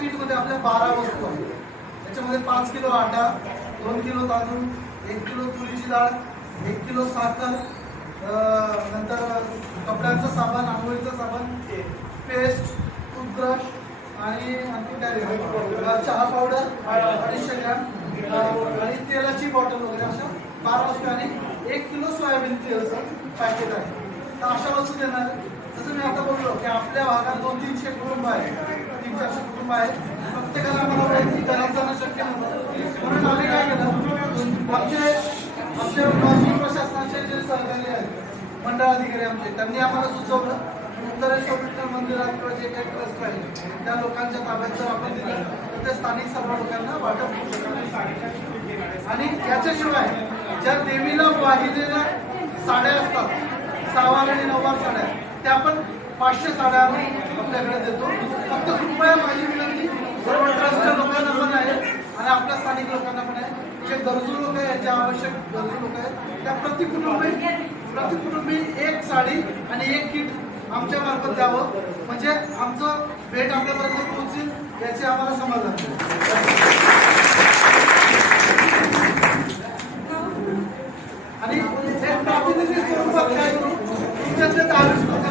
किटमध्ये आपल्या 12 वस्तू आहेत. त्याच्यामध्ये 5 किलो आटा, 2 किलो तांदूळ, 1 किलो तुरीची डाळ, 1 किलो साखर, नंतर कपड्यांचं साबण, आंघोळीचं साबण, पेस्ट, टूथब्रश आणि आणखी काय चहा पावडर 250 ग्रॅम आणि तेलाची बॉटल वगैरे अशा 12 वस्तू आणि 1 किलो सोयाबीन तेलाचं पॅकेट आहे. तर अशा वस्तू देणार. जसं मी आता बोललो की आपल्या भागात 200-300 कुटुंब आहेत, 300-400 कुटुंब आहेत. प्रत्येकाला आम्हाला वैयक्तिक घरात जाणं शक्य नव्हतं, म्हणून आम्ही काय केलं, आमचे महसूल प्रशासनाचे जे सहकारी आहेत, मंडळ अधिकारी आमचे, त्यांनी आम्हाला सुचवलं उत्तरेश्वर विठ्ठल मंदिरात किंवा जे काही ट्रस्ट आहे त्या लोकांच्या ताब्यात जर आपण दिलं तर ते स्थानिक सर्व लोकांना वाटप होऊ शकतात. आणि याच्याशिवाय ज्या देवीला वाहिलेल्या साड्या असतात, 6वार आणि 9वार साड्या, त्या आपण 500 साड्या आपल्याकडे देतो. फक्त कृपया माझी विनंती सर्व ट्रस्टच्या लोकांना पण आहे आणि आपल्या स्थानिक लोकांना पण आहे, जे गरजू लोक आहेत, जे आवश्यक गरजू लोक आहेत, त्या प्रतिकुटुंबी 1 साडी आणि 1 किट आमच्या मार्फत द्यावं, म्हणजे आमचं भेट आपल्यापर्यंत पोहोचेल याचे आम्हाला समाधान. आणि एक प्रातिनिधिक स्वरूपात काय करू, तुमच्यातले 10-20 लोकांना